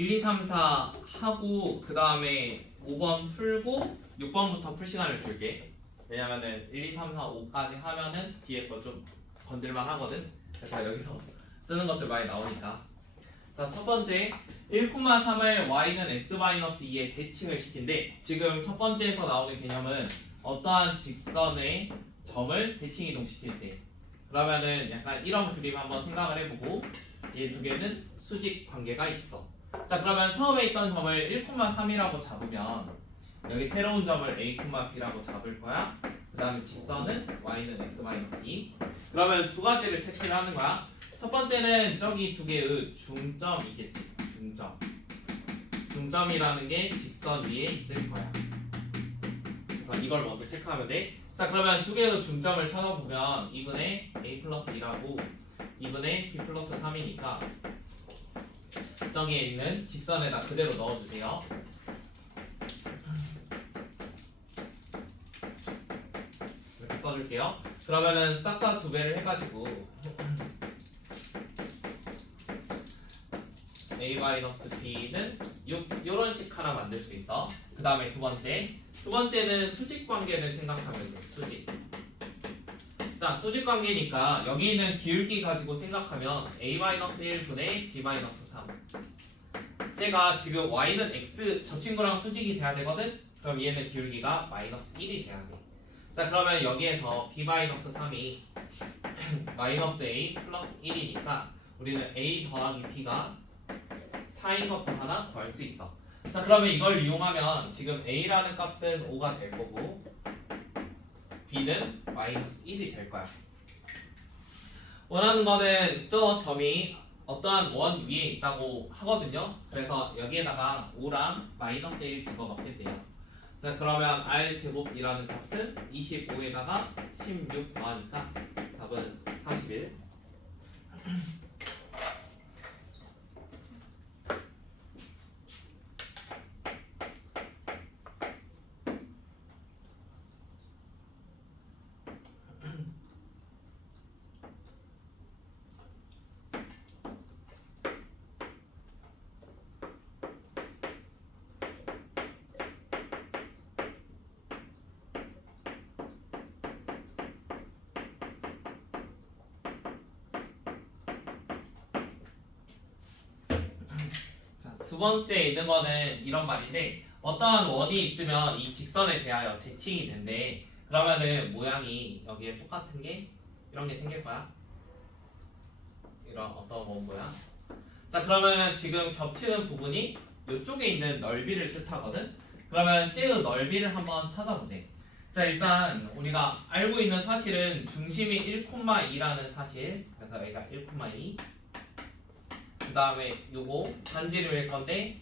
1, 2, 3, 4 하고 그 다음에 5번 풀고 6번부터 풀 시간을 줄게. 왜냐면은 1, 2, 3, 4, 5까지 하면은 뒤에 거 좀 건들만 하거든. 그래서 여기서 쓰는 것들 많이 나오니까. 자, 첫 번째 1,3을 y는 x-2에 대칭을 시킨대. 지금 첫 번째에서 나오는 개념은 어떠한 직선의 점을 대칭 이동시킬 때. 그러면은 약간 이런 그림 한번 생각을 해보고 이 두 개는 수직 관계가 있어. 자, 그러면 처음에 있던 점을 1,3이라고 잡으면 여기 새로운 점을 a, b라고 잡을 거야. 그 다음에 직선은 y는 x-2. 그러면 두 가지를 체크를 하는 거야. 첫 번째는 저기 두 개의 중점 있겠지. 중점이라는 게 직선 위에 있을 거야. 그래서 이걸 먼저 체크하면 돼. 자, 그러면 두 개의 중점을 찾아보면 2분의 a 플러스 2라고 2분의 b 플러스 3이니까 저기에 있는 직선에다 그대로 넣어주세요. 이렇게 써줄게요. 그러면은 싹 다 두 배를 해가지고 a-b는 요런 식 하나 만들 수 있어. 그 다음에 두 번째는 수직 관계를 생각하면 돼. 자, 수직 관계니까 여기 있는 기울기 가지고 생각하면 a-1분의 b-3. 제가 지금 y는 x 저 친구랑 수직이 돼야 되거든. 그럼 얘는 기울기가 마이너스 1이 돼야 돼. 자, 그러면 여기에서 b-3이 마이너스 a 플러스 1이니까 우리는 a 더하기 b가 4인 것도 하나 구할 수 있어. 자, 그러면 이걸 이용하면 지금 a라는 값은 5가 될 거고 b는 마이너스 1이 될 거야. 원하는 거는 저 점이 어떠한 원 위에 있다고 하거든요. 그래서 여기에다가 5랑 마이너스 1 집어넣겠대요. 자, 그러면 r제곱이라는 값은 25에다가 16 더하니까 답은 41. 두 번째 있는 거는 이런 말인데 어떠한 원이 있으면 이 직선에 대하여 대칭이 된대. 그러면은 모양이 여기에 똑같은 게 이런 게 생길 거야. 이런 어떤 원 모양. 자, 그러면은 지금 겹치는 부분이 이쪽에 있는 넓이를 뜻하거든. 그러면 찌의 넓이를 한번 찾아보자. 자, 일단 우리가 알고 있는 사실은 중심이 1,2라는 사실. 그래서 여기가 1,2. 그 다음에 요거 반지름일 건데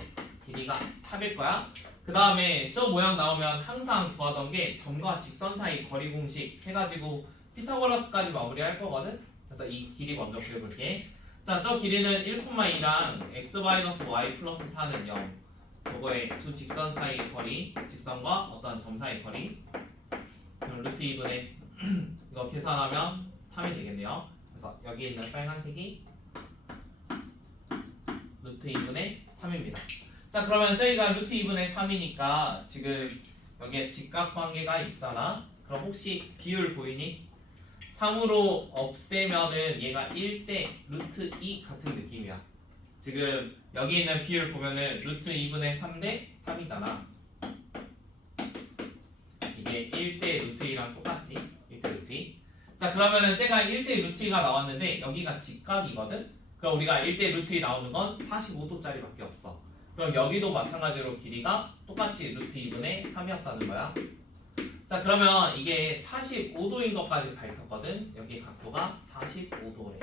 길이가 3일 거야. 그 다음에 저 모양 나오면 항상 구하던 게 점과 직선 사이 거리 공식 해가지고 피타고라스까지 마무리할 거거든. 그래서 이 길이 먼저 그려볼게. 자, 저 길이는 1,2랑 x-y 플러스 4는 0. 그거의 두 직선 사이 거리, 직선과 어떤 점 사이 거리. 그럼 루트 2분의 이거 계산하면 3이 되겠네요. 그래서 여기 있는 빨간색이 루트 2분의 3입니다. 자, 그러면 저희가 루트 2분의 3이니까 지금 여기에 직각관계가 있잖아. 그럼 혹시 비율 보이니? 3으로 없애면은 얘가 1대 루트 2 같은 느낌이야. 지금 여기 있는 비율 보면은 루트 2분의 3대 3이잖아. 이게 1대 루트 2랑 똑같지? 1대 루트 2. 자, 그러면은 제가 1대 루트 2가 나왔는데 여기가 직각이거든? 그럼 우리가 1대 루트 2 나오는 건 45도짜리 밖에 없어. 그럼 여기도 마찬가지로 길이가 똑같이 루트 2분의 3이었다는 거야. 자, 그러면 이게 45도인 것까지 밝혔거든. 여기 각도가 45도래.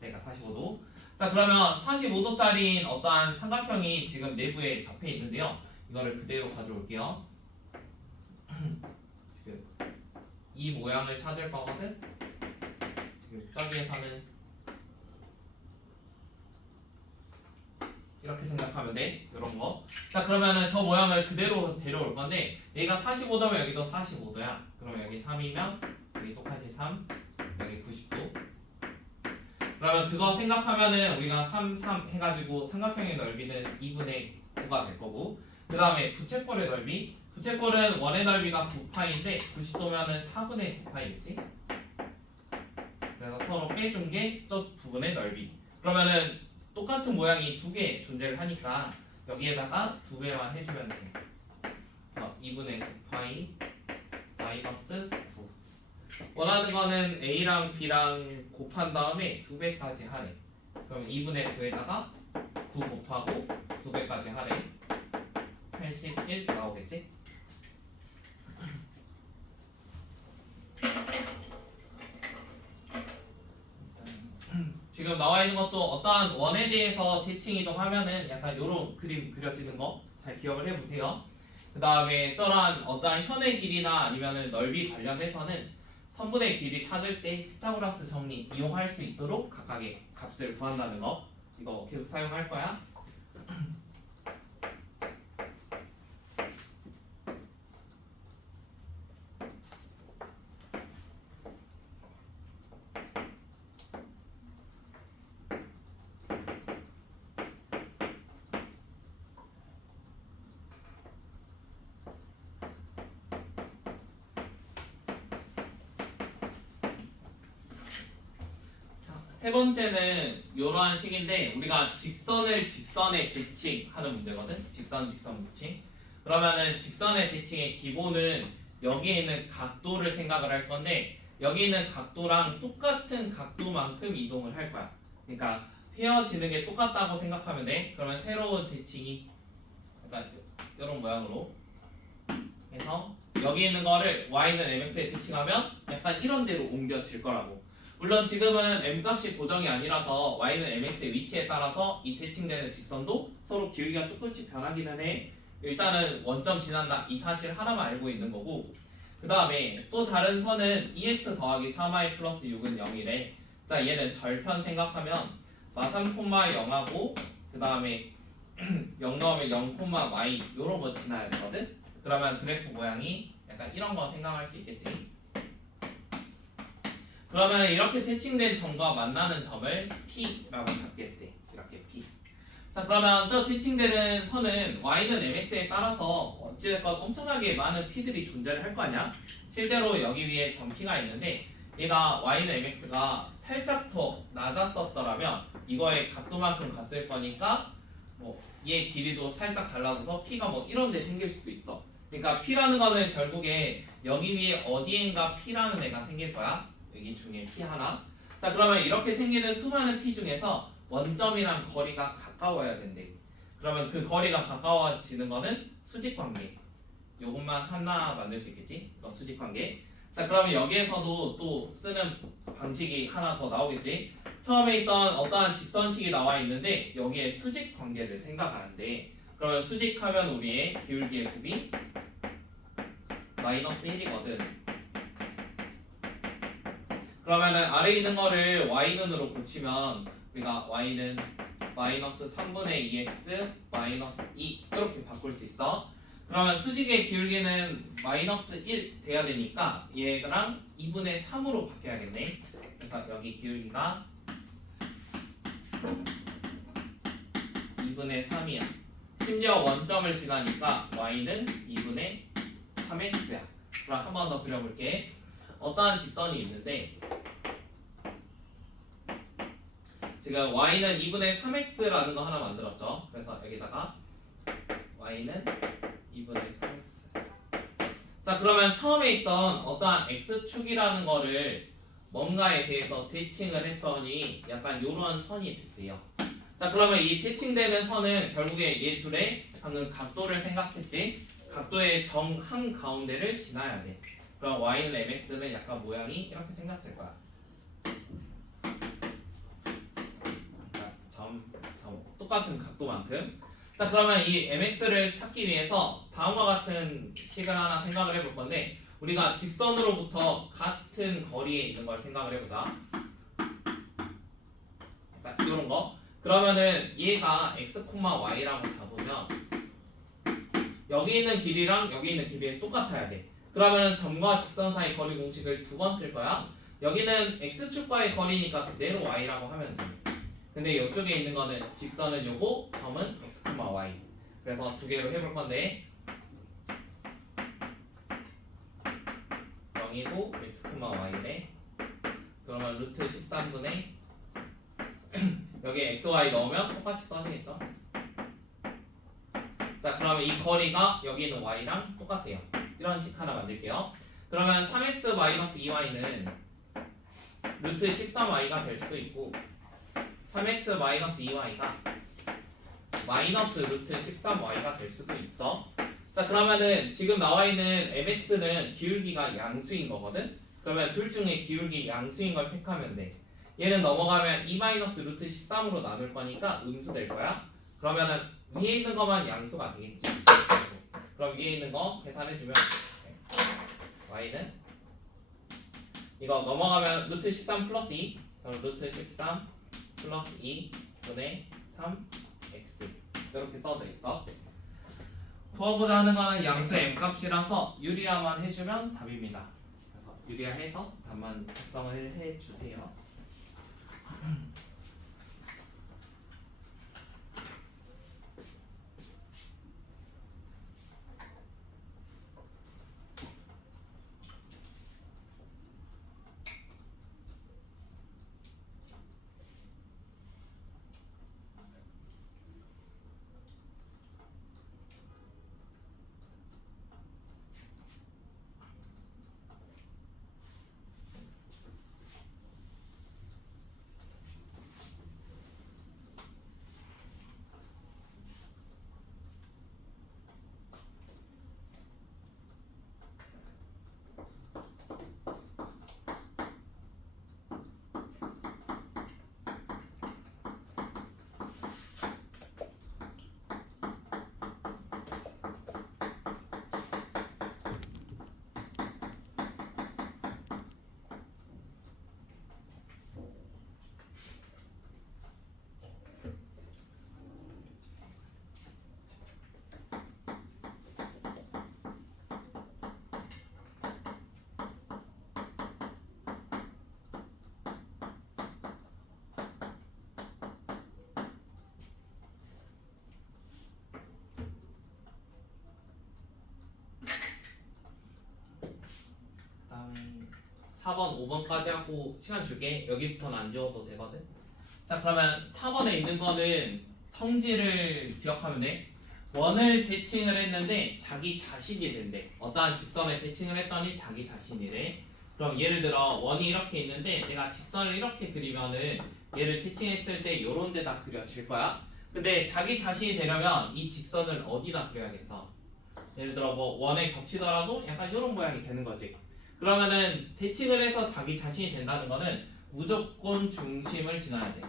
제가 45도. 자, 그러면 45도짜리인 어떠한 삼각형이 지금 내부에 접해 있는데요. 이거를 그대로 가져올게요. 지금 이 모양을 찾을 거거든. 지금 저기에서는 이렇게 생각하면 돼. 이런 거. 자, 그러면은 저 모양을 그대로 데려올 건데 얘가 45도면 여기도 45도야. 그럼 여기 3이면 여기 똑같이 3, 여기 90도. 그러면 그거 생각하면은 우리가 3, 3 해가지고 삼각형의 넓이는 2분의 9가 될 거고, 그 다음에 부채꼴의 넓이, 부채꼴은 원의 넓이가 9파인데 90도면은 4분의 9파이겠지? 그래서 서로 빼준 게 저 부분의 넓이. 그러면은 똑같은 모양이 두 개 존재를 하니까 여기에다가 두 배만 해주면 돼. 그래서 2분의 9파이 마이너스 9. 원하는 거는 A랑 B랑 곱한 다음에 두 배까지 하래. 그럼 2분의 9에다가 9 곱하고 두 배까지 하래. 81 나오겠지? 지금 나와 있는 것도 어떠한 원에 대해서 대칭 이동하면은 약간 요런 그림 그려지는 거 잘 기억을 해보세요. 그 다음에 저런 어떠한 현의 길이나 아니면은 넓이 관련해서는 선분의 길이 찾을 때 피타고라스 정리 이용할 수 있도록 각각의 값을 구한다는 거 이거 계속 사용할 거야. 세 번째는 이러한 식인데 우리가 직선을 직선에 대칭하는 문제거든. 직선 대칭. 그러면은 직선의 대칭의 기본은 여기에 있는 각도를 생각을 할 건데 여기 있는 각도랑 똑같은 각도만큼 이동을 할 거야. 그러니까 헤어지는 게 똑같다고 생각하면 돼. 그러면 새로운 대칭이 약간 이런 모양으로 해서 여기 있는 거를 y는 mx에 대칭하면 약간 이런 데로 옮겨질 거라고. 물론 지금은 m값이 고정이 아니라서 y는 mx의 위치에 따라서 이 대칭되는 직선도 서로 기울기가 조금씩 변하기는 해. 일단은 원점 지난다 이 사실 하나만 알고 있는 거고, 그 다음에 또 다른 선은 2x 더하기 3y 플러스 6은 0이래. 자, 얘는 절편 생각하면 마3, 0하고 그 다음에 0 넣으면 0, y 요런 거 지나야 되거든. 그러면 그래프 모양이 약간 이런 거 생각할 수 있겠지. 그러면 이렇게 대칭된 점과 만나는 점을 P라고 잡겠대. 이렇게 P. 자, 그러면 저 대칭되는 선은 y는 mx에 따라서 어찌됐건 엄청나게 많은 P들이 존재를 할 거 아니야? 실제로 여기 위에 점 P가 있는데 얘가 y는 mx가 살짝 더 낮았었더라면 이거의 각도만큼 갔을 거니까 얘 길이도 살짝 달라져서 P가 이런 데 생길 수도 있어. 그러니까 P라는 거는 결국에 여기 위에 어디엔가 P라는 애가 생길 거야. 여기 중에 P 하나. 자, 그러면 이렇게 생기는 수많은 P 중에서 원점이랑 거리가 가까워야 된대. 그러면 그 거리가 가까워지는 거는 수직관계. 요것만 하나 만들 수 있겠지? 이거 수직관계. 자, 그러면 여기에서도 또 쓰는 방식이 하나 더 나오겠지? 처음에 있던 어떠한 직선식이 나와 있는데 여기에 수직관계를 생각하는데, 그러면 수직하면 우리의 기울기의 곱이 마이너스 1이거든. 그러면은 아래에 있는 거를 y는으로 고치면 우리가 y는 마이너스 3분의 2x 마이너스 2 이렇게 바꿀 수 있어. 그러면 수직의 기울기는 마이너스 1 돼야 되니까 얘랑 2분의 3으로 바뀌어야겠네. 그래서 여기 기울기가 2분의 3이야. 심지어 원점을 지나니까 y는 2분의 3x야. 그럼 한 번 더 그려볼게. 어떠한 직선이 있는데 지금 y는 2분의 3x라는 거 하나 만들었죠. 그래서 여기다가 y는 2분의 3x. 자, 그러면 처음에 있던 어떠한 x축이라는 거를 뭔가에 대해서 대칭을 했더니 약간 요런 선이 됐대요. 자, 그러면 이 대칭되는 선은 결국에 얘 둘의 방금 각도를 생각했지. 각도의 정 한가운데를 지나야 돼. 그럼 y는 mx는 약간 모양이 이렇게 생겼을 거야. 점 똑같은 각도만큼. 자, 그러면 이 mx를 찾기 위해서 다음과 같은 식을 하나 생각을 해볼 건데 우리가 직선으로부터 같은 거리에 있는 걸 생각을 해보자. 이런 거. 그러면은 얘가 x, y라고 잡으면 여기 있는 길이랑 여기 있는 길이 똑같아야 돼. 그러면은 점과 직선 사이 거리 공식을 두 번 쓸 거야. 여기는 x축과의 거리니까 그대로 y라고 하면 돼. 근데 이쪽에 있는 거는 직선은 요거, 점은 x, y. 그래서 두 개로 해볼 건데 0이고 x, y네. 그러면 루트 13분의 여기에 x, y 넣으면 똑같이 써지겠죠? 자, 그러면 이 거리가 여기 있는 y랑 똑같대요. 이런 식 하나 만들게요. 그러면 3x-2y는 루트 13y가 될 수도 있고 3x-2y가 마이너스 루트 13y가 될 수도 있어. 자, 그러면은 지금 나와 있는 mx는 기울기가 양수인 거거든. 그러면 둘 중에 기울기 양수인 걸 택하면 돼. 얘는 넘어가면 2 마이너스 루트 13으로 나눌 거니까 음수 될 거야. 그러면은 위에 있는 것만 양수가 되겠지. 그럼 위에 있는 거 계산해주면 y는 이거 넘어가면 루트 13 플러스 2 그럼 루트 13 플러스 2 분의 3x 이렇게 써져 있어. 구하고자 하는 거는 양수 m 값이라서 유리화만 해주면 답입니다. 그래서 유리화해서 답만 작성을 해주세요. 그다음에 4번, 5번까지 하고 시간 줄게. 여기부터는 안 지워도 되거든. 자, 그러면 4번에 있는 거는 성질을 기억하면 돼. 원을 대칭을 했는데 자기 자신이 된대. 어떠한 직선에 대칭을 했더니 자기 자신이래. 그럼 예를 들어 원이 이렇게 있는데 내가 직선을 이렇게 그리면은 얘를 대칭했을 때 요런 데다 그려질 거야. 근데 자기 자신이 되려면 이 직선을 어디다 그려야겠어? 예를 들어 뭐 원에 겹치더라도 약간 요런 모양이 되는 거지. 그러면은 대칭을 해서 자기 자신이 된다는 거는 무조건 중심을 지나야 돼.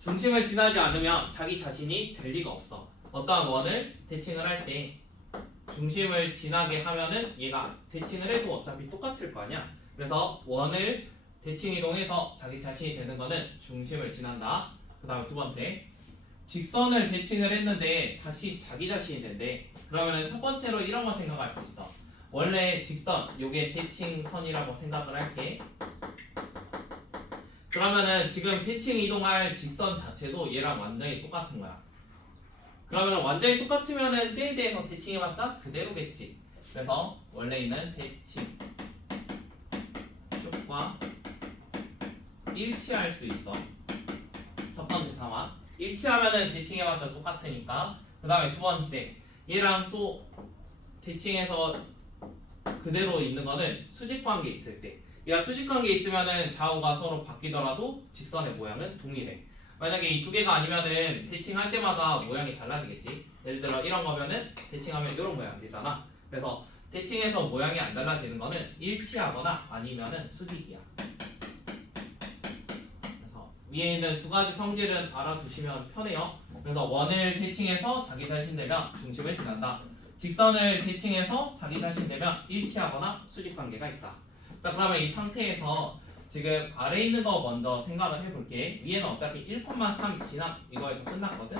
중심을 지나지 않으면 자기 자신이 될 리가 없어. 어떠한 원을 대칭을 할 때 중심을 지나게 하면은 얘가 대칭을 해도 어차피 똑같을 거 아니야. 그래서 원을 대칭 이동해서 자기 자신이 되는 거는 중심을 지난다. 그 다음 두 번째, 직선을 대칭을 했는데 다시 자기 자신이 된대. 그러면은 첫 번째로 이런 거 생각할 수 있어. 원래 직선, 요게 대칭선이라고 생각을 할게. 그러면은 지금 대칭 이동할 직선 자체도 얘랑 완전히 똑같은 거야. 그러면 완전히 똑같으면은 쟤에 대해서 대칭해봤자 그대로겠지. 그래서 원래 있는 대칭 축과 일치할 수 있어. 첫 번째 상황. 일치하면은 대칭해봤자 똑같으니까. 그 다음에 두 번째, 얘랑 또 대칭해서 그대로 있는 거는 수직관계 있을 때. 얘가 수직관계 있으면은 좌우가 서로 바뀌더라도 직선의 모양은 동일해. 만약에 이 두 개가 아니면은 대칭할 때마다 모양이 달라지겠지. 예를 들어 이런 거면은 대칭하면 이런 모양 되잖아. 그래서 대칭해서 모양이 안 달라지는 거는 일치하거나 아니면은 수직이야. 그래서 위에 있는 두 가지 성질은 알아두시면 편해요. 그래서 원을 대칭해서 자기 자신 되면 중심을 지난다. 직선을 대칭해서 자기 자신 되면 일치하거나 수직 관계가 있다. 자, 그러면 이 상태에서 지금 아래에 있는 거 먼저 생각을 해볼게. 위에는 어차피 1,3 진학 이거에서 끝났거든.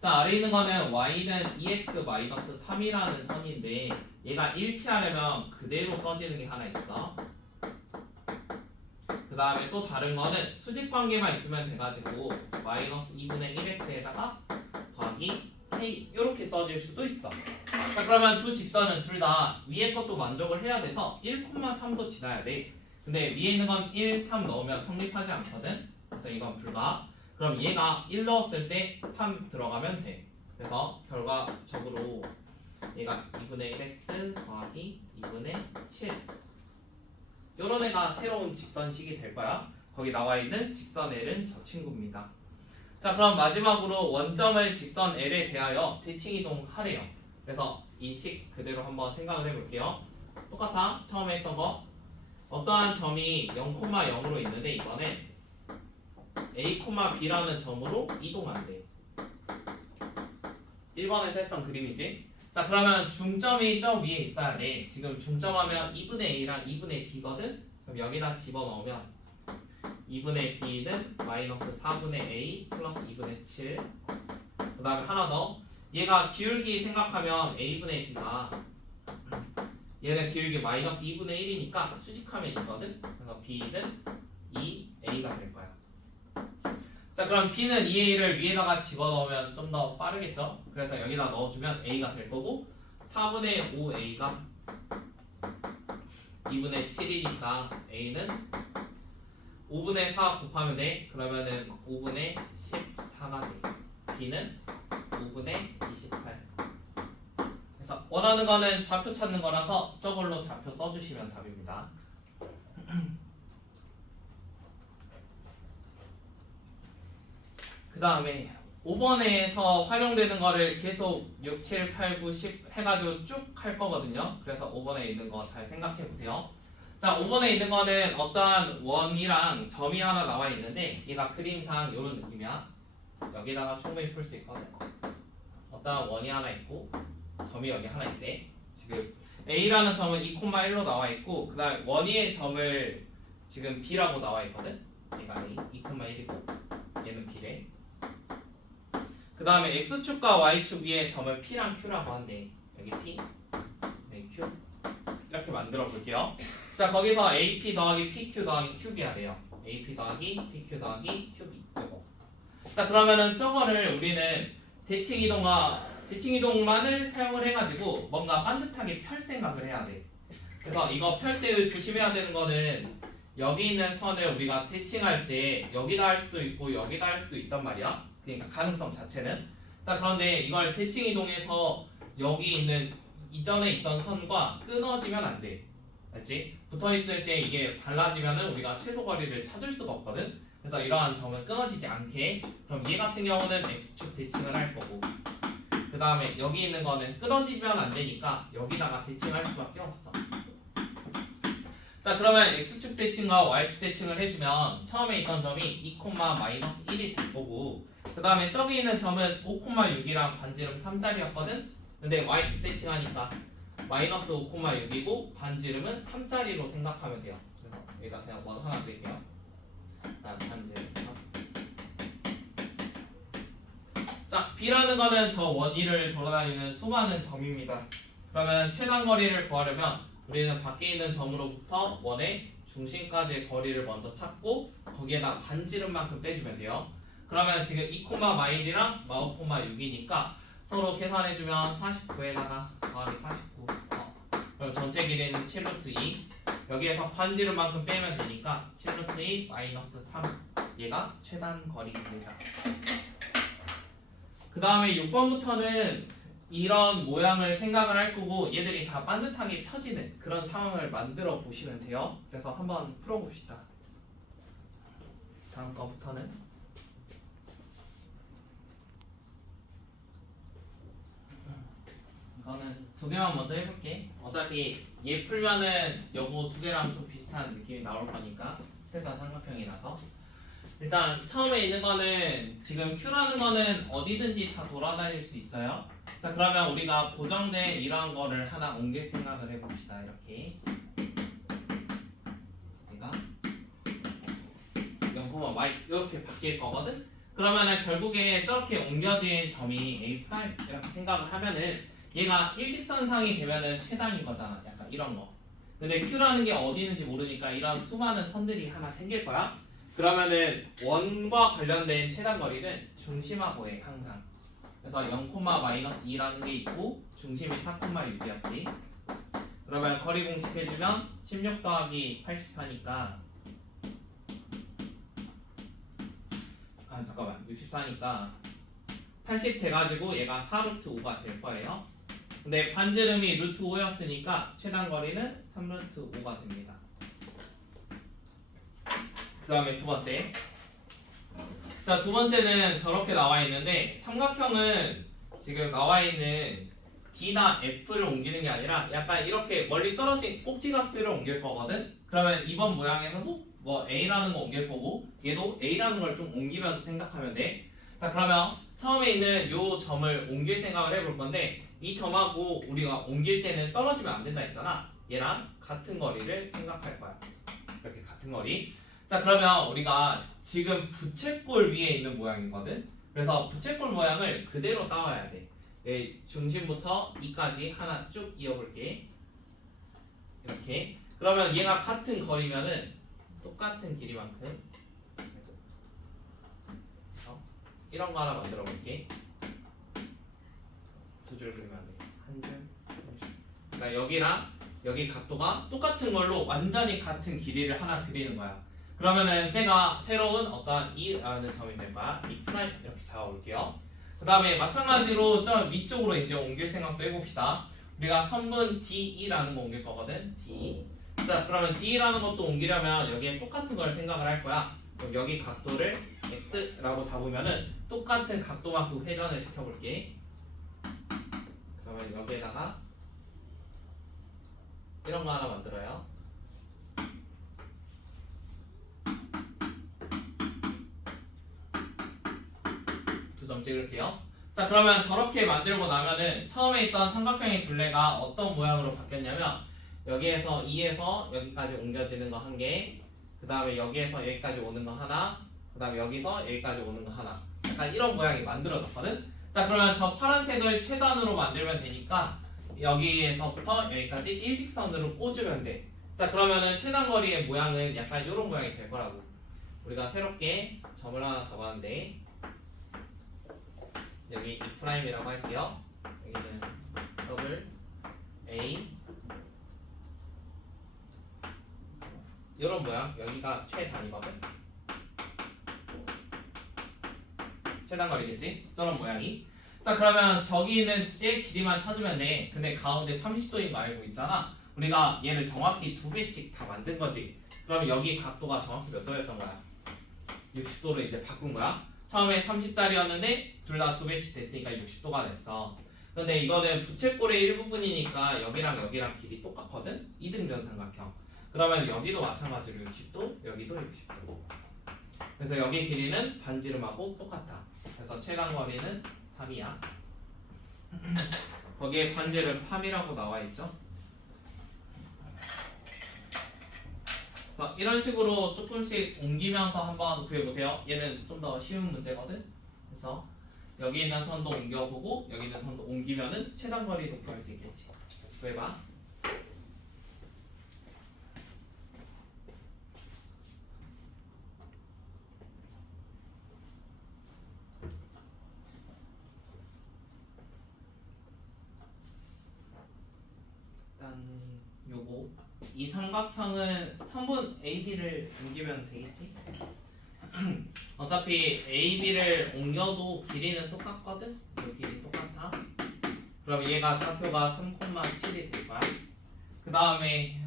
자, 아래 있는 거는 y는 2x-3이라는 선인데 얘가 일치하려면 그대로 써지는 게 하나 있어. 그 다음에 또 다른 거는 수직 관계만 있으면 돼가지고 마이너스 2분의 1x에다가 더하기 k 이렇게 써질 수도 있어. 자, 그러면 두 직선은 둘 다 위에 것도 만족을 해야 돼서 1,3도 지나야 돼. 근데 위에 있는 건 1, 3 넣으면 성립하지 않거든. 그래서 이건 불가. 그럼 얘가 1 넣었을 때 3 들어가면 돼. 그래서 결과적으로 얘가 2분의 1x 더하기 2분의 7 요런 애가 새로운 직선식이 될 거야. 거기 나와 있는 직선 L은 저 친구입니다. 자, 그럼 마지막으로 원점을 직선 L에 대하여 대칭이동하래요. 그래서 이 식 그대로 한번 생각을 해볼게요. 똑같아. 처음에 했던 거. 어떠한 점이 0,0으로 있는데 이번엔 A, B라는 점으로 이동한대. 1번에서 했던 그림이지. 자, 그러면 중점이 저 위에 있어야 돼. 지금 중점하면 2분의 A랑 2분의 B거든? 그럼 여기다 집어넣으면 2분의 B는 마이너스 4분의 A 플러스 2분의 7. 그 다음에 하나 더. 얘가 기울기 생각하면 A분의 B가 얘는 기울기 마이너스 2분의 1이니까 수직하면 있거든? 그래서 B는 2A가 될 거야. 자, 그럼 B는 2A를 위에다가 집어넣으면 좀 더 빠르겠죠? 그래서 여기다 넣어주면 A가 될 거고 4분의 5A가 2분의 7이니까 A는 5분의 4 곱하면 돼. 그러면은 5분의 14가 돼. B는 5분의 28. 그래서 원하는 거는 좌표 찾는 거라서 저걸로 좌표 써주시면 답입니다. 그 다음에 5번에서 활용되는 거를 계속 6, 7, 8, 9, 10 해가지고 쭉 할 거거든요. 그래서 5번에 있는 거 잘 생각해 보세요. 자, 5번에 있는 거는 어떠한 원이랑 점이 하나 나와 있는데 얘가 그림상 이런 느낌이야. 여기다가 충분히 풀 수 있거든. 어떠한 원이 하나 있고 점이 여기 하나 있대. 지금 A라는 점은 2,1로 나와 있고 그 다음 원위의 점을 지금 B라고 나와 있거든. 얘가 A 2,1이고 얘는 B래. 그 다음에 X축과 Y축 위에 점을 P랑 Q라고 한대. 여기 P, 여기 Q 이렇게 만들어 볼게요. 자, 거기서 AP 더하기 PQ 더하기 QB야 돼요. AP 더하기 PQ 더하기 QB 이거. 자, 그러면은 저거를 우리는 대칭이동만을 사용을 해가지고 뭔가 반듯하게 펼 생각을 해야 돼. 그래서 이거 펼 때 조심해야 되는 거는 여기 있는 선을 우리가 대칭할 때 여기다 할 수도 있고 여기다 할 수도 있단 말이야. 그러니까 가능성 자체는. 자, 그런데 이걸 대칭이동해서 여기 있는 이전에 있던 선과 끊어지면 안 돼. 알지? 붙어있을 때 이게 달라지면은 우리가 최소 거리를 찾을 수가 없거든. 그래서 이러한 점은 끊어지지 않게. 그럼 얘 같은 경우는 X축 대칭을 할 거고 그 다음에 여기 있는 거는 끊어지면 안 되니까 여기다가 대칭할 수밖에 없어. 자, 그러면 X축 대칭과 Y축 대칭을 해주면 처음에 있던 점이 2,-1이 될 거고 그 다음에 저기 있는 점은 5,6이랑 반지름 3짜리였거든? 근데 Y축 대칭하니까 마이너스 5,6이고 반지름은 3짜리로 생각하면 돼요. 그래서 여기다 그냥 원 하나 그릴게요. 그다음 반지름. 자, B라는 거는 저 원위를 돌아다니는 수많은 점입니다. 그러면 최단 거리를 구하려면 우리는 밖에 있는 점으로부터 원의 중심까지의 거리를 먼저 찾고 거기에다 반지름만큼 빼주면 돼요. 그러면 지금 2,1이랑 5,6이니까 서로 계산해주면 49에다가 더하기 49 그럼 전체 길이는 7루트 2 여기에서 반지름만큼 빼면 되니까 7루트 2 마이너스 3 얘가 최단 거리입니다. 그 다음에 6번부터는 이런 모양을 생각을 할 거고 얘들이 다 반듯하게 펴지는 그런 상황을 만들어 보시면 돼요. 그래서 한번 풀어봅시다. 다음 거부터는 이거는 두 개만 먼저 해볼게. 어차피 얘 풀면은 요거 두 개랑 좀 비슷한 느낌이 나올 거니까 셋 다 삼각형이라서 일단 처음에 있는 거는 지금 Q라는 거는 어디든지 다 돌아다닐 수 있어요. 자, 그러면 우리가 고정된 이러한 거를 하나 옮길 생각을 해봅시다. 이렇게 얘가 0,y 이렇게 바뀔 거거든. 그러면은 결국에 저렇게 옮겨진 점이 A 프라임 이렇게 생각을 하면은 얘가 일직선상이 되면은 최단인 거잖아. 약간 이런 거. 근데 Q라는 게 어디 있는지 모르니까 이런 수많은 선들이 하나 생길 거야. 그러면은 원과 관련된 최단거리는 중심하고 해 항상. 그래서 0,-2라는 게 있고 중심이 4,6이었지. 그러면 거리 공식 해주면 16 더하기 84니까 잠깐만 64니까 80 돼가지고 얘가 4루트 5가 될 거예요. 근데 반지름이 루트 5였으니까 최단 거리는 3루트 5가 됩니다. 그 다음에 두 번째. 자, 두 번째는 저렇게 나와 있는데 삼각형은 지금 나와 있는 D나 F를 옮기는 게 아니라 약간 이렇게 멀리 떨어진 꼭지각들을 옮길 거거든. 그러면 이번 모양에서도 뭐 A라는 거 옮길 거고 얘도 A라는 걸 좀 옮기면서 생각하면 돼. 자, 그러면 처음에 있는 요 점을 옮길 생각을 해볼 건데 이 점하고 우리가 옮길 때는 떨어지면 안 된다 했잖아. 얘랑 같은 거리를 생각할 거야. 이렇게 같은 거리. 자, 그러면 우리가 지금 부채꼴 위에 있는 모양이거든. 그래서 부채꼴 모양을 그대로 따와야 돼. 중심부터 2까지 하나 쭉 이어볼게. 이렇게. 그러면 얘가 같은 거리면은 똑같은 길이만큼 이런 거 하나 만들어 볼게. 두 줄 그리면 안 돼. 한 줄. 그러니까 여기랑 여기 각도가 똑같은 걸로 완전히 같은 길이를 하나 그리는 거야. 그러면은 제가 새로운 어떤 E라는 점이 될 거야. E 프라임 이렇게 잡아볼게요. 그 다음에 마찬가지로 저 위쪽으로 이제 옮길 생각도 해봅시다. 우리가 선분 DE라는 거 옮길 거거든. D. 자, 그러면 D라는 것도 옮기려면 여기에 똑같은 걸 생각을 할 거야. 그럼 여기 각도를 X라고 잡으면은 똑같은 각도만큼 회전을 시켜볼게. 그러면 여기에다가 이런 거 하나 만들어요. 두 점 찍을게요. 자, 그러면 저렇게 만들고 나면은 처음에 있던 삼각형의 둘레가 어떤 모양으로 바뀌었냐면 여기에서 2에서 여기까지 옮겨지는 거 한 개, 그 다음에 여기에서 여기까지 오는 거 하나, 그 다음에 여기서 여기까지 오는 거 하나. 약간 이런 모양이 만들어졌거든. 자, 그러면 저 파란색을 최단으로 만들면 되니까 여기에서부터 여기까지 일직선으로 꽂으면 돼. 자, 그러면은 최단 거리의 모양은 약간 이런 모양이 될 거라고. 우리가 새롭게 점을 하나 잡았는데 여기 E'이라고 할게요. 여기는 더블 A 이런 모양. 여기가 최단이거든. 최단 거리겠지? 저런 모양이. 자, 그러면 저기는 제 길이만 찾으면 돼. 근데 가운데 30도인 거 알고 있잖아. 우리가 얘를 정확히 2배씩 다 만든 거지. 그러면 여기 각도가 정확히 몇 도였던 거야? 60도로 이제 바꾼 거야. 처음에 30짜리였는데 둘 다 2배씩 됐으니까 60도가 됐어. 근데 이거는 부채꼴의 일부분이니까 여기랑 여기랑 길이 똑같거든? 이등변 삼각형. 그러면 여기도 마찬가지로 60도, 여기도 60도. 그래서 여기 길이는 반지름하고 똑같아. 그래서 최단 거리는 3이야. 거기에 반지름 3이라고 나와 있죠. 그래서 이런 식으로 조금씩 옮기면서 한번 구해보세요. 얘는 좀 더 쉬운 문제거든. 그래서 여기 있는 선도 옮겨보고 여기 있는 선도 옮기면은 최단 거리도 구할 수 있겠지. 그래서 구해봐. 일단 요거 이 삼각형은 선분 AB를 옮기면 되겠지? 어차피 AB를 옮겨도 길이는 똑같거든? 이 길이 똑같아. 그럼 얘가 좌표가 3,7이 될 거야. 그 다음에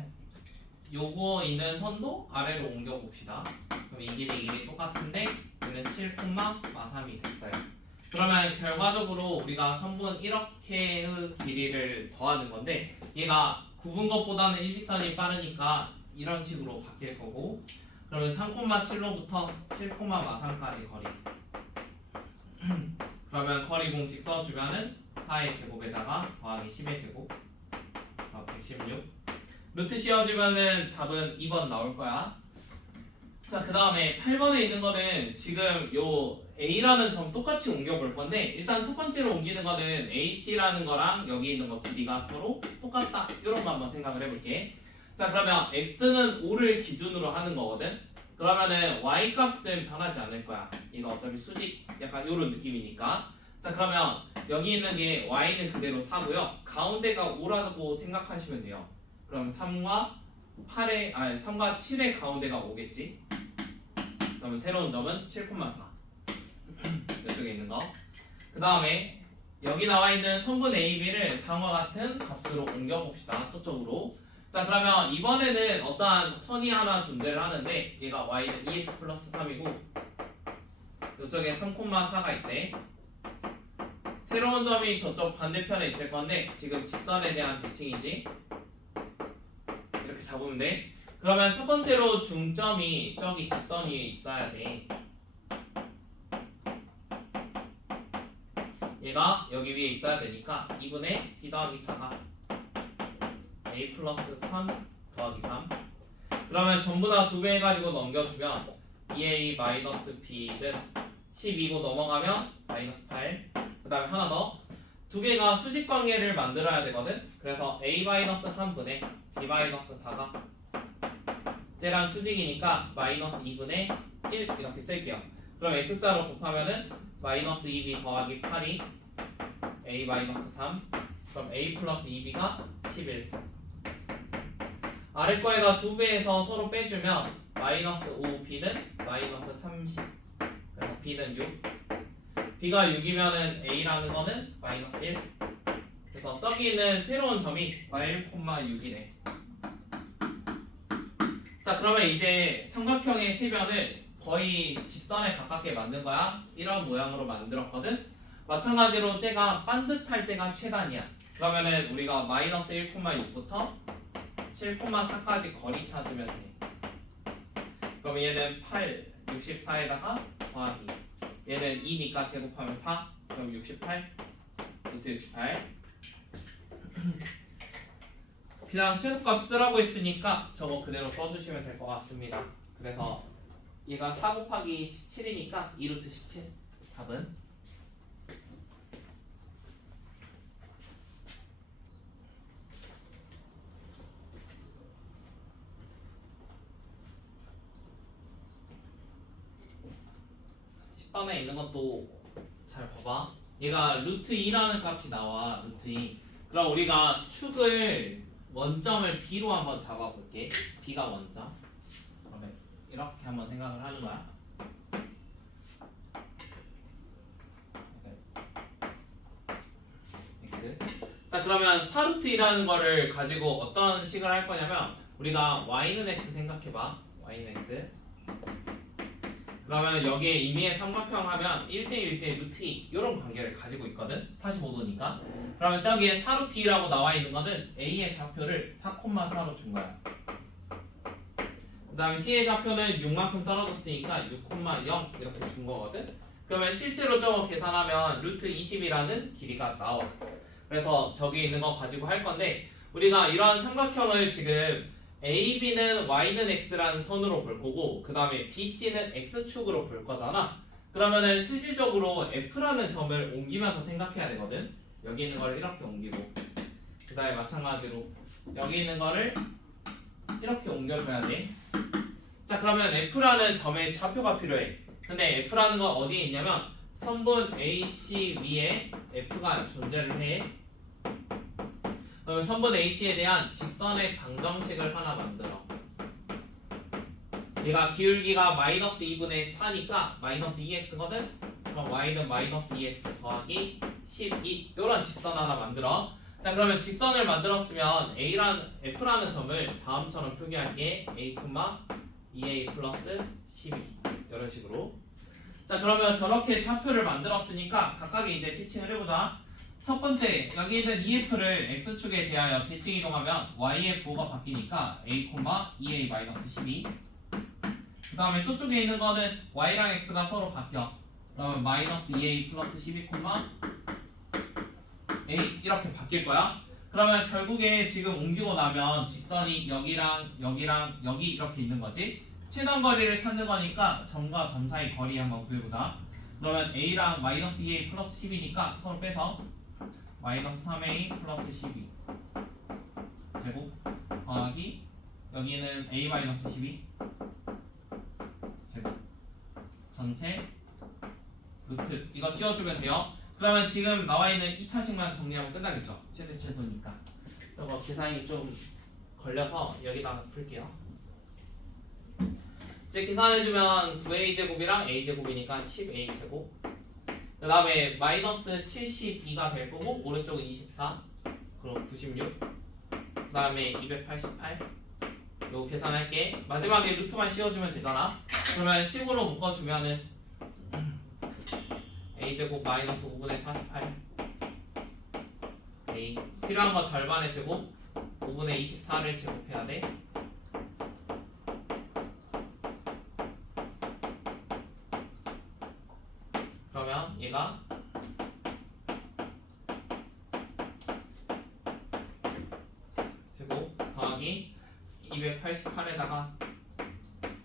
요거 있는 선도 아래로 옮겨 봅시다. 그럼 이 길이 똑같은데 얘는 7,3이 됐어요. 그러면 결과적으로 우리가 선분 이렇게의 길이를 더하는 건데 얘가 굽은 것보다는 일직선이 빠르니까 이런 식으로 바뀔 거고, 그러면 3,7로부터 7,3까지 거리. 그러면 거리 공식 써주면은 4의 제곱에다가 더하기 10의 제곱, 그래서 116. 루트 씌워주면은 답은 2번 나올 거야. 자, 그 다음에 8번에 있는 거는 지금 요 A라는 점 똑같이 옮겨볼 건데 일단 첫 번째로 옮기는 거는 AC라는 거랑 여기 있는 거 길이가 서로 똑같다 이런 거 한번 생각을 해볼게. 자, 그러면 X는 5를 기준으로 하는 거거든. 그러면은 Y 값은 변하지 않을 거야. 이거 어차피 수직 약간 요런 느낌이니까. 자, 그러면 여기 있는 게 Y는 그대로 4고요 가운데가 5라고 생각하시면 돼요. 그럼 3과 7의 가운데가 5겠지. 그러면 새로운 점은 7,4 이쪽에 있는 거. 그 다음에 여기 나와 있는 성분 AB를 다음과 같은 값으로 옮겨봅시다. 저쪽으로. 자, 그러면 이번에는 어떠한 선이 하나 존재를 하는데 얘가 y는 2x 플러스 3이고 이쪽에 3,4가 있대. 새로운 점이 저쪽 반대편에 있을 건데 지금 직선에 대한 대칭이지. 이렇게 잡으면 돼. 그러면 첫 번째로 중점이 저기 직선 위에 있어야 돼. 얘가 여기 위에 있어야 되니까 2분의 b 더하기 4가 a 플러스 3 더하기 3. 그러면 전부 다 2배 해가지고 넘겨주면 2a 마이너스 b는 12고 넘어가면 마이너스 8. 그 다음에 하나 더. 두 개가 수직 관계를 만들어야 되거든. 그래서 a 마이너스 3분의 b 마이너스 4가 쟤랑 수직이니까 마이너스 2분의 1 이렇게 쓸게요. 그럼 x자로 곱하면은 마이너스 2b 더하기 8이 a 마이너스 3. 그럼 a 플러스 2b가 11. 아래 거에다 2배에서 서로 빼주면 마이너스 5b는 마이너스 30. 그래서 b는 6. b가 6이면은 a라는 거는 마이너스 1. 그래서 저기 있는 새로운 점이 1,6이네. 자, 그러면 이제 삼각형의 세변을 거의 직선에 가깝게 만든 거야. 이런 모양으로 만들었거든. 마찬가지로 쟤가 반듯할 때가 최단이야. 그러면은 우리가 마이너스 1,6부터 7,4까지 거리 찾으면 돼. 그럼 얘는 8, 64에다가 더하기. 얘는 2니까 제곱하면 4. 그럼 68. 루트 68. 그냥 최소값 쓰라고 했으니까 저거 그대로 써주시면 될 것 같습니다. 그래서 얘가 4 곱하기 17이니까 2루트 17 답은. 에 있는 것도 잘 봐봐. 얘가 루트 2라는 값이 나와. 루트 2. 그럼 우리가 축을 원점을 B로 한번 잡아볼게. B가 원점. 그러면 이렇게 한번 생각을 하는 거야. X. 자, 그러면 4루트 2라는 거를 가지고 어떤 식을 할 거냐면 우리가 y는 x 생각해봐. y는 x. 그러면 여기에 임의의 삼각형 하면 1대1 대 루트 2 이런 관계를 가지고 있거든. 45도니까. 그러면 저기에 4루트 2라고 나와 있는 거는 A의 좌표를 4,4로 준 거야. 그 다음에 C의 좌표는 6만큼 떨어졌으니까 6,0 이렇게 준 거거든. 그러면 실제로 저거 계산하면 루트 20이라는 길이가 나와. 그래서 저기 있는 거 가지고 할 건데 우리가 이러한 삼각형을 지금 AB는 Y는 X라는 선으로 볼 거고 그 다음에 BC는 X축으로 볼 거잖아. 그러면은 실질적으로 F라는 점을 옮기면서 생각해야 되거든. 여기 있는 거를 이렇게 옮기고 그 다음에 마찬가지로 여기 있는 거를 이렇게 옮겨줘야 돼. 자, 그러면 F라는 점의 좌표가 필요해. 근데 F라는 건 어디에 있냐면 선분 AC 위에 F가 존재를 해. 그러면 선분 AC에 대한 직선의 방정식을 하나 만들어. 얘가 기울기가 마이너스 2분의 4니까 마이너스 2x거든? 그럼 y는 마이너스 2x 더하기 12 요런 직선 하나 만들어. 자, 그러면 직선을 만들었으면 F라는 점을 다음처럼 표기할게. A, 2a 플러스 12 이런 식으로. 자, 그러면 저렇게 좌표를 만들었으니까 각각의 이제 티칭을 해보자. 첫 번째, 여기 있는 EF를 X축에 대하여 대칭 이동하면 Y의 부호가 바뀌니까 A, 2A-12. 그 다음에 저쪽에 있는 거는 Y랑 X가 서로 바뀌어. 그러면 마이너스 2A 플러스 12, A 이렇게 바뀔 거야. 그러면 결국에 지금 옮기고 나면 직선이 여기랑 여기랑 여기 이렇게 있는 거지. 최단 거리를 찾는 거니까 점과 점 사이 거리 한번 구해보자. 그러면 a랑 마이너스 2a 플러스 10이니까 서로 빼서 마이너스 3a 플러스 12 제곱 더하기 여기는 a 마이너스 12 제곱 전체 루트 이거 씌워주면 돼요. 그러면 지금 나와있는 2차식만 정리하면 끝나겠죠. 최대 최소니까. 저거 계산이 좀 걸려서 여기다가 풀게요. 이제 계산해주면 9a제곱이랑 a제곱이니까 10a제곱 그 다음에 마이너스 72가 될 거고 오른쪽은 24 그럼 96 그 다음에 288 요거 계산할게. 마지막에 루트만 씌워주면 되잖아. 그러면 10으로 묶어주면은 a제곱 마이너스 5분의 48 a 필요한 거 절반의 제곱 5분의 24를 제곱해야 돼. 그러면 얘가 제곱 더하기 288에다가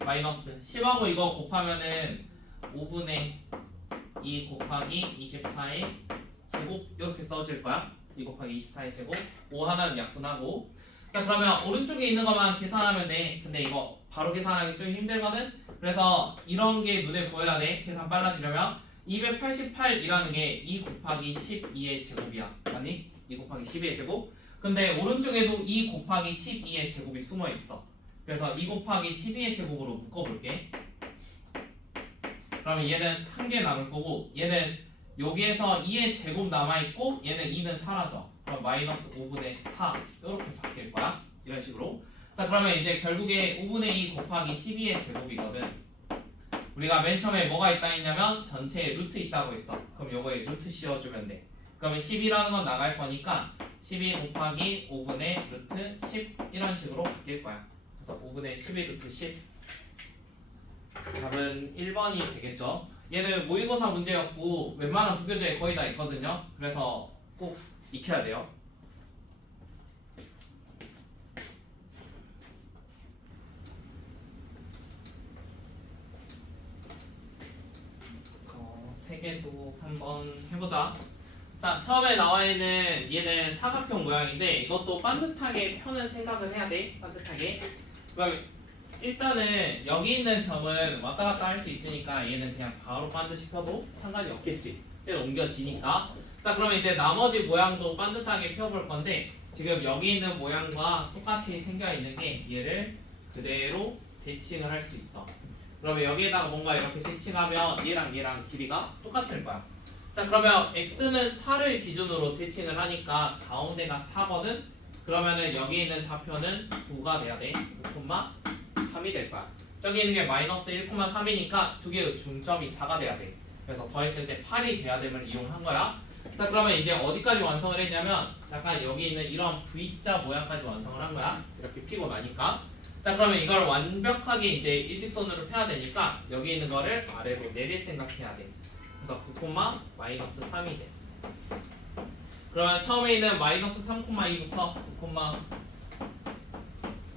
마이너스 10하고 이거 곱하면은 5분의 2 곱하기 24의 제곱 이렇게 써질 거야. 2 곱하기 24의 제곱 5 하나는 약분하고. 자 그러면 오른쪽에 있는 것만 계산하면 돼. 근데 이거 바로 계산하기 좀 힘들거든. 그래서 이런 게 눈에 보여야 돼. 계산 빨라지려면 288이라는 게 2 곱하기 12의 제곱이야. 아니 2 곱하기 12의 제곱. 근데 오른쪽에도 2 곱하기 12의 제곱이 숨어 있어. 그래서 2 곱하기 12의 제곱으로 묶어볼게. 그러면 얘는 한 개 남을 거고 얘는 여기에서 2의 제곱 남아있고 얘는 2는 사라져. 그럼 마이너스 5분의 4 이렇게 바뀔 거야. 이런 식으로. 자 그러면 이제 결국에 5분의 2 곱하기 12의 제곱이거든. 우리가 맨 처음에 뭐가 있다 했냐면 전체에 루트 있다고 했어. 그럼 요거에 루트 씌워주면 돼. 그러면 10이라는 건 나갈 거니까 12 곱하기 5분의 루트 10 이런 식으로 바뀔 거야. 그래서 5분의 12 루트 10 답은 1번이 되겠죠. 얘는 모의고사 문제였고 웬만한 부교재에 거의 다 있거든요. 그래서 꼭 익혀야 돼요. 세 개도 한번 해보자. 자 처음에 나와 있는 얘는 사각형 모양인데 이것도 반듯하게 펴는 생각을 해야 돼. 반듯하게. 그럼 일단은 여기 있는 점은 왔다 갔다 할 수 있으니까 얘는 그냥 바로 반듯이 펴도 상관이 없겠지. 이제 옮겨지니까. 자 그러면 이제 나머지 모양도 반듯하게 펴볼 건데 지금 여기 있는 모양과 똑같이 생겨 있는 게 얘를 그대로 대칭을 할 수 있어. 그러면 여기에다가 뭔가 이렇게 대칭하면 얘랑 얘랑 길이가 똑같을 거야. 자 그러면 x는 4를 기준으로 대칭을 하니까 가운데가 4거든. 그러면은 여기 있는 좌표는 9가 돼야 돼. 9,3이 될 거야. 저기 있는 게 마이너스 1,3이니까 두 개의 중점이 4가 돼야 돼. 그래서 더했을 때 8이 돼야 됨을 이용한 거야. 자 그러면 이제 어디까지 완성을 했냐면 약간 여기 있는 이런 V자 모양까지 완성을 한 거야. 이렇게 피고 나니까. 자 그러면 이걸 완벽하게 이제 일직선으로 펴야 되니까 여기 있는 거를 아래로 내릴 생각해야 돼. 그래서 9,-3이 돼. 그러면 처음에 있는 마이너스 3,2부터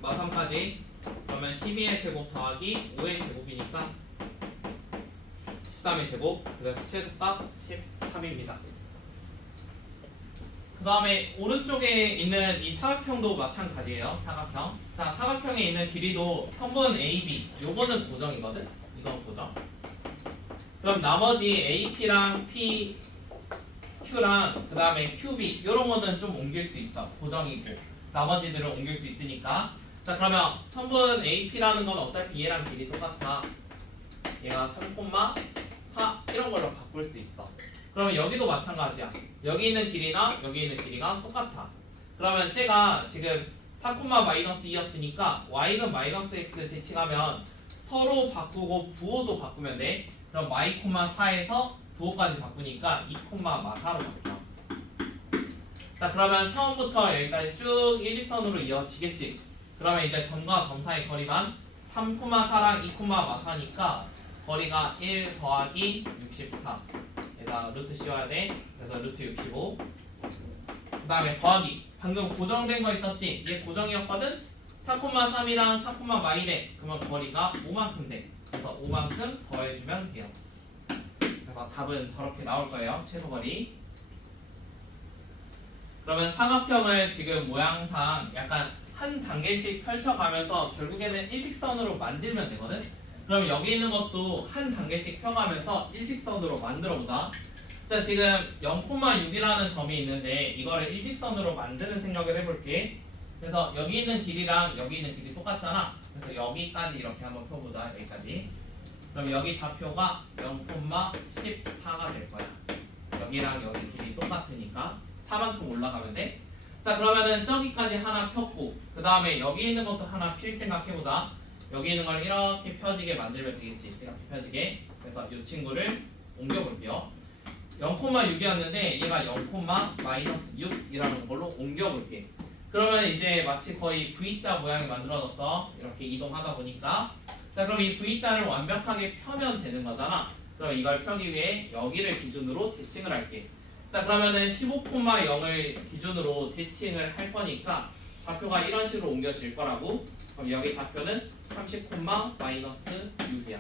9,-3까지 그러면 12의 제곱 더하기 5의 제곱이니까 13의 제곱. 그래서 최소값 13입니다. 그 다음에 오른쪽에 있는 이 사각형도 마찬가지예요. 사각형. 자 사각형에 있는 길이도 선분 AB 요거는 고정이거든. 이건 고정. 그럼 나머지 AP랑 P, Q랑 그 다음에 QB 요런 거는 좀 옮길 수 있어. 고정이고 나머지들을 옮길 수 있으니까. 자 그러면 선분 AP라는 건 어차피 얘랑 길이 똑같아. 얘가 3,4 이런 걸로 바꿀 수 있어. 그러면 여기도 마찬가지야. 여기 있는 길이나 여기 있는 길이가 똑같아. 그러면 쟤가 지금 4,-2였으니까 y는 마이너스 x 대칭하면 서로 바꾸고 부호도 바꾸면 돼. 그럼 y,4에서 부호까지 바꾸니까 2,4로 바뀌어. 자 그러면 처음부터 여기까지 쭉 일직선으로 이어지겠지. 그러면 이제 점과 점 사이 거리만 3,4랑 2,4니까 거리가 1 더하기 64. 얘가 루트 씌워야 돼. 그래서 루트 65. 그 다음에 더하기. 방금 고정된 거 있었지? 얘 고정이었거든? 4,3이랑 4,마이래. 그러면 거리가 5만큼 돼. 그래서 5만큼 더해주면 돼요. 그래서 답은 저렇게 나올 거예요. 최소 거리. 그러면 삼각형을 지금 모양상 약간 한 단계씩 펼쳐가면서 결국에는 일직선으로 만들면 되거든. 그럼 여기 있는 것도 한 단계씩 펴가면서 일직선으로 만들어보자. 자, 지금 0,6이라는 점이 있는데 이거를 일직선으로 만드는 생각을 해볼게. 그래서 여기 있는 길이랑 여기 있는 길이 똑같잖아. 그래서 여기까지 이렇게 한번 펴보자. 여기까지. 그럼 여기 좌표가 0,14가 될 거야. 여기랑 여기 길이 똑같으니까 4만큼 올라가면 돼. 자, 그러면은 저기까지 하나 폈고 그 다음에 여기 있는 것도 하나 필 생각해보자. 여기 있는 걸 이렇게 펴지게 만들면 되겠지. 이렇게 펴지게. 그래서 이 친구를 옮겨볼게요. 0,6이었는데 얘가 0,-6이라는 걸로 옮겨볼게. 그러면 이제 마치 거의 V자 모양이 만들어졌어. 이렇게 이동하다 보니까. 자, 그럼 이 V자를 완벽하게 펴면 되는 거잖아. 그럼 이걸 펴기 위해 여기를 기준으로 대칭을 할게. 자, 그러면은 15,0을 기준으로 대칭을 할 거니까 좌표가 이런 식으로 옮겨질 거라고. 그럼 여기 좌표는 30,-6이야.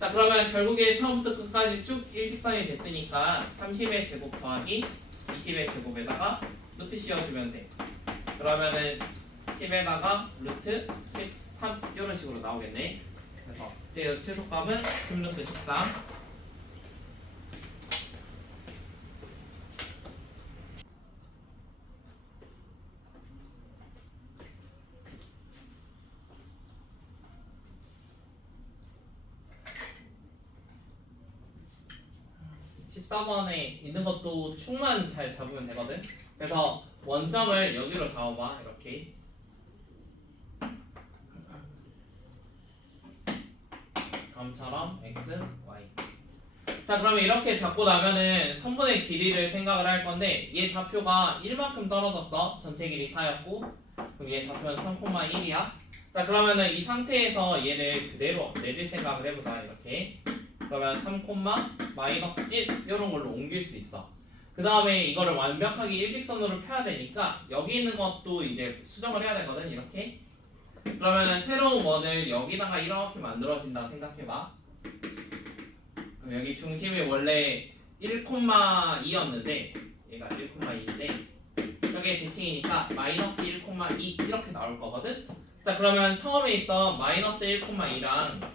자, 그러면 결국에 처음부터 끝까지 쭉 일직선이 됐으니까 30의 제곱 더하기 20의 제곱에다가 루트 씌워주면 돼. 그러면은 10에다가 루트 13 이런 식으로 나오겠네. 그래서 제 최소값은 10루트 13. 14번에 있는 것도 축만 잘 잡으면 되거든. 그래서 원점을 여기로 잡아봐. 이렇게. 다음처럼 x, y. 자, 그러면 이렇게 잡고 나면은 선분의 길이를 생각을 할 건데 얘 좌표가 1만큼 떨어졌어. 전체 길이 4였고 그럼 얘 좌표는 3,1이야. 자, 그러면은 이 상태에서 얘를 그대로 내릴 생각을 해보자. 이렇게. 그러면 3,-1 이런 걸로 옮길 수 있어. 그 다음에 이거를 완벽하게 일직선으로 펴야 되니까 여기 있는 것도 이제 수정을 해야 되거든. 이렇게. 그러면은 새로운 원을 여기다가 이렇게 만들어진다 생각해봐. 그럼 여기 중심이 원래 1,2였는데 얘가 1,2인데 저게 대칭이니까 -1,2 이렇게 나올 거거든. 자, 그러면 처음에 있던 -1,2랑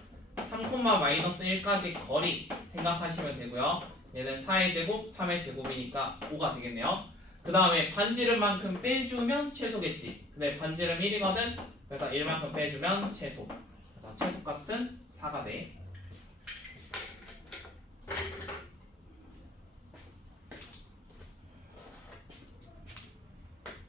3,-1까지 거리 생각하시면 되고요. 얘는 4의 제곱, 3의 제곱이니까 5가 되겠네요. 그 다음에 반지름만큼 빼주면 최소겠지. 근데 반지름 1이거든. 그래서 1만큼 빼주면 최소. 그래서 최소값은 4가 돼.